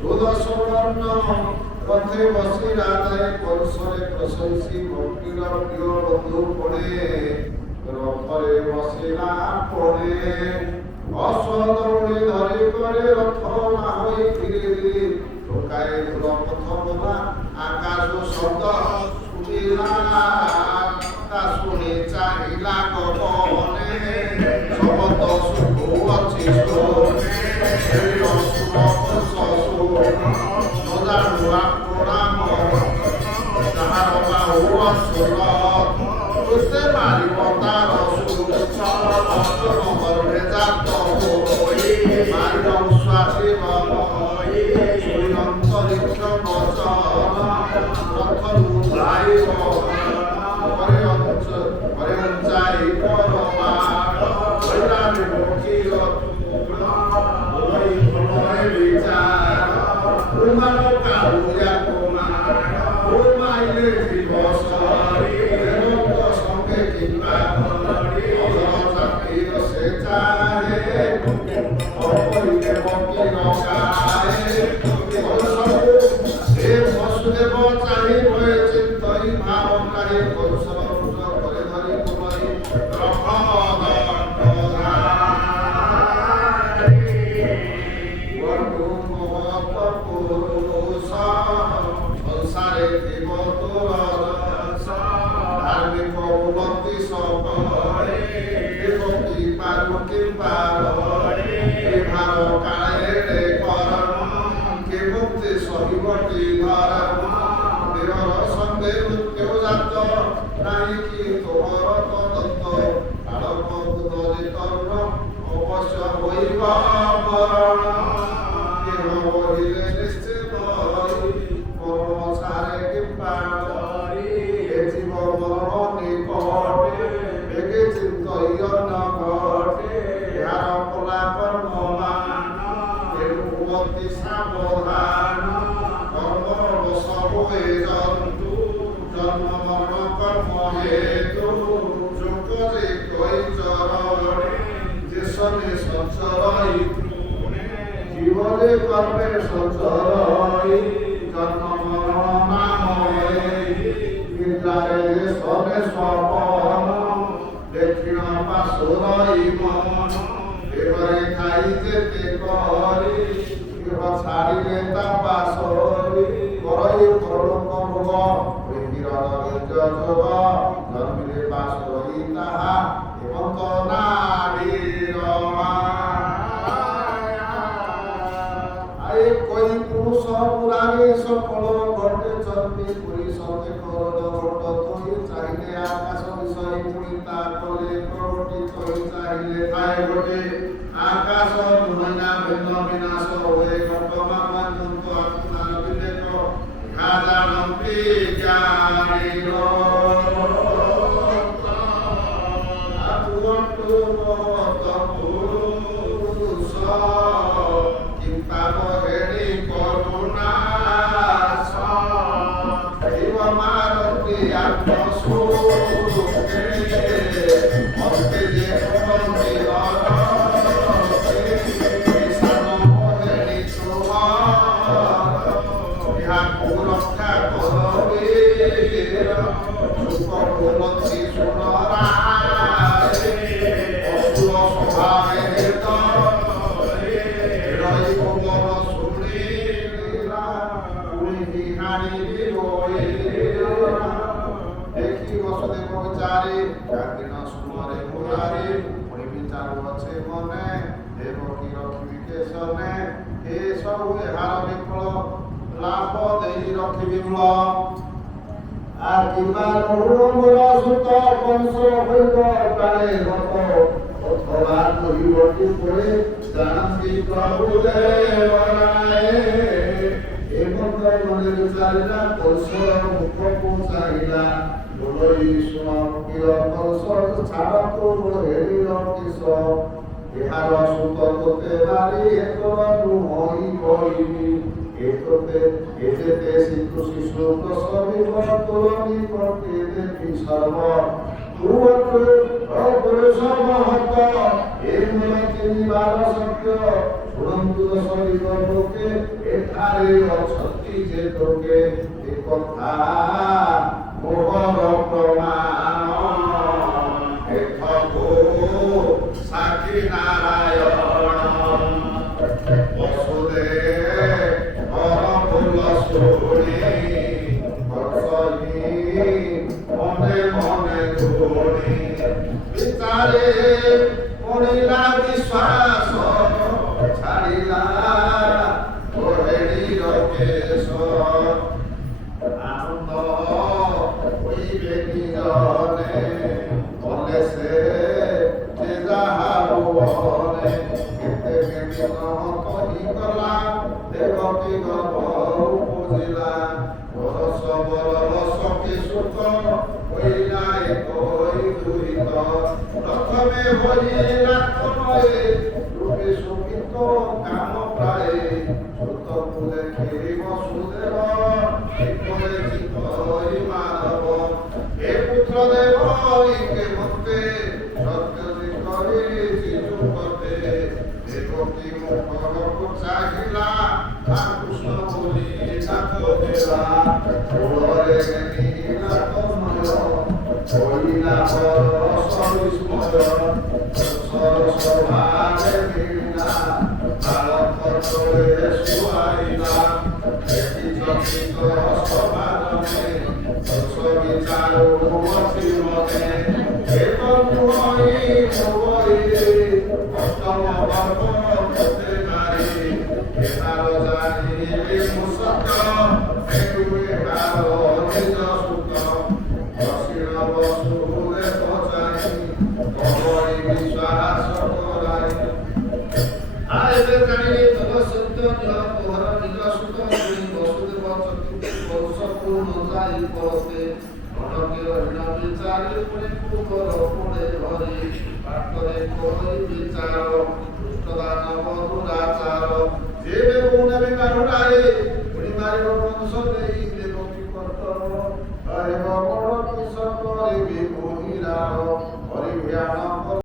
সুদর্শন রথে বসি রাধায় পরশরে প্রশংসী ভক্তির প্রিয় বন্ধু পড়ে রথরে বসিলা পড়ে অশ্বদৌড়ে ধরে করে রথ না হই ফিরে দিলে ঢোকায় পথ বলা আকাশ শব্দ শুনিলা তা শুনে চাহিলা গগনে শব্দ সুখ আছে জীবনে কর্মে সঞ্চয় জন্ম মরণ নামে বিদ্যারে সবে স্বপন দক্ষিণ পাশরই মন এবারে খাই যেতে করি ছাড়িলে তা পাশরি করই করুক ভোগ যোগ জন্মিলে পাশরি তাহা হেমন্ত নারীর কই পুরুষ পুরাণে সকল ঘটে চন্দ্রী পুরী সতে করণ ঘট তুই চাইলে আকাশ বিষয় পুরী তা কলে প্রগটি তুই চাইলে তাই ঘটে আকাশ মহিনা ভিন্ন বিনাশ হয়ে ঘটমান মন্ত আপনার বিবেক খাজানন্তি জানিল আতুয়ন্তু মহত পুরুষ পুরুষ অপুরুষ মহত এই মূলকে নিবার সত্য শুনন্তু দশরিক লোকে এঠারে অছতি যে তোকে এ কথা মোহর প্রমাণ এথকো সাক্ষী নারায়ণ বসুদে অরফুল শুনি বৎসলি মনে মনে ধুনি বিচারে পড়িলা বিশ্বাস ছাড়িলা ওহেড়ির কেশ আনন্দ হইবে নিজনে বলে সে যে যাহা ভুবনে কেতে কেতে কহি গলা দেবকী গর্ভ উপজিলা বরস বরস কি সুখ হইলা একই দুহিত প্রথমে হইলা তনয়ে রূপে সুখিত কাম প্রায়ে সুত কুলে খেয়ে বসুদেব একরে চিত মানব হে পুত্র দেব ইকে মতে সত্য করে চিজুকতে দেবকী মুখ চাহিলা আর কৃষ্ণ বলি ডাকদেলা ওরে নীলা তন্ময় হইলা পরশ বিস্ময় সরসভারে মিলিলা ভারতরে শুয়াইলা এটি চকিত সভাজনে দশ বিচারো মতি মনে হে বন্ধু হই ভুবইরে অষ্টম বর্গ হতে পারি হে তার জানিলে মুসত একুয়ে কারো নিজ সুত অসীর বসুরে পচাই কবই বিশ্বাস করাই আইবে কাহিনী তব সত্য তোহর নিজ সুত বসুদেব চতুর্থ বর্ষ পূর্ণ যাই পরতে মনকে হীন বিচারে পুনে কুকর পুনে হরি পাঠরে কই বিচার দুষ্টদান মধুরাচার যেবে গুণবে কারুণায় পুনি মারিব বংশ দেই দেবকী কর্তব্য হরে ভগবান